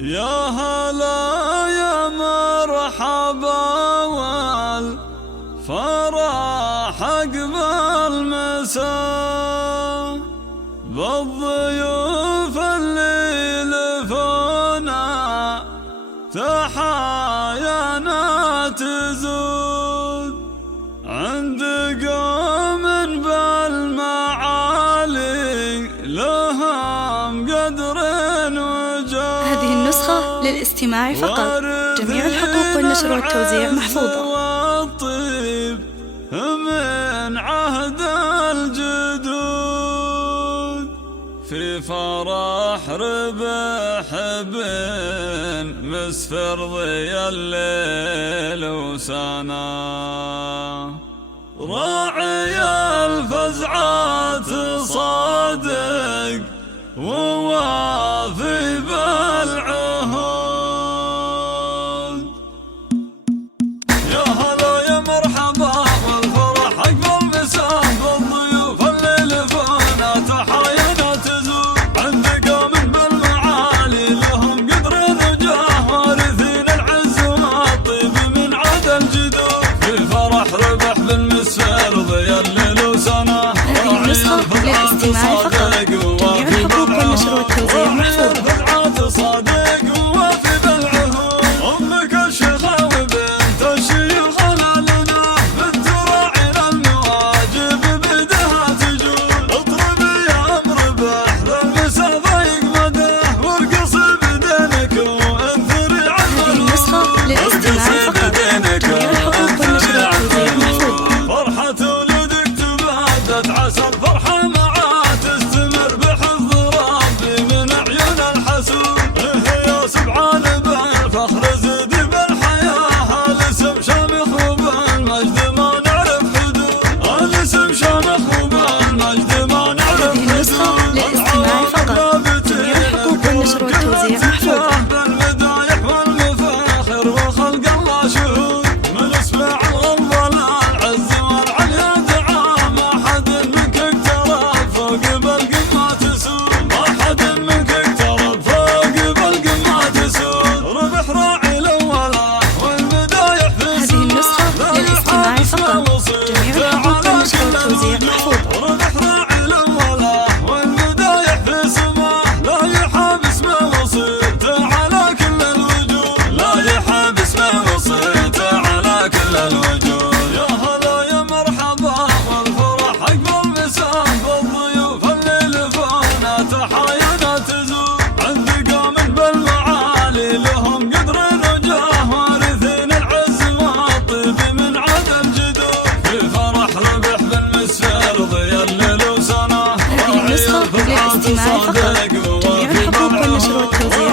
يا هلا يا مرحبا والفرح أقبل مساء بالضيوف اللي لفونا تحايانا تزود عند قوم بالمعالي لهم قدر وجاه. هذه النسخة للاستماع فقط. جميع الحقوق والنشر والتوزيع محفوظة. والطيب من عهد الجدود في فرح ربح بن مسفر ضي الليل وسنا راعي الفزعات صادق ووافي بالعهود. يا هلا يا مرحبا والفرح أقبل مساء بالضيوف اللي لفونا تحايانا تزود عند قوم بالمعالي لهم قدر وجاه وارثين العز والطيب من عهد الجدود في فرح ربح بالمسفر ضي الليل وسنا. هذه النسخة للاستماع فقط. جميع الحقوق والنشر والتوزيع محفوظة. صادق ووافي بالعهود أمك الشيخة وبنت الشيخ لنا بالتراعي المواجب بيدها تجود. اضربي يا أمر بحر المسا ضيق مده وارقص بدينك وانثري عن هذه النسخة للاستماع فقط. جميع الحقوق والنشر والتوزيع محفوظة. فرحة ولدك تبادت عسى الفرحة معاه تستمر بحفظ ربي من عيون الحسود. سبحان بالفخر زد بالحياة الاسم شامخ وبالمجد ما نعرف حدود. الاسم شامخ وبالمجد ما نعرف حدود. هذه النسخة للاستماع فقط. جميع الحقوق والنشر والتوزيع محفوظة. بالمدايح والمفاخر وخلق الله شهود من اسماع الغلظة للعز والعليا دعاء. ما حد منك اقترب فوق بالقمة تسود. ما حد منك اقترب فوق بالقمة تسود. ربح راعي الأولى والمدايح في هذه النسخة للاستماع فقط. جميع الحقوق والنشر والتوزيع محفوظة. ربح راعي الأولى والمدايح في سماه لا يحاب اسمه وصيته على كل الوجوه. لا يحاب اسمه وصيته على كل الوجوه. يا هلا يا مرحبا والفرح أقبل مساء بالضيوف اللي لفونا تحايانا تزود عند قوم بالمعالي لهم قدر وجاه وارثين العز والطيب من عهد الجدود في فرح ربح بالمسفر ضي الليل وسنا. هذه النسخة للاستماع فقط. جميع الحقوق والنشر والتوزيع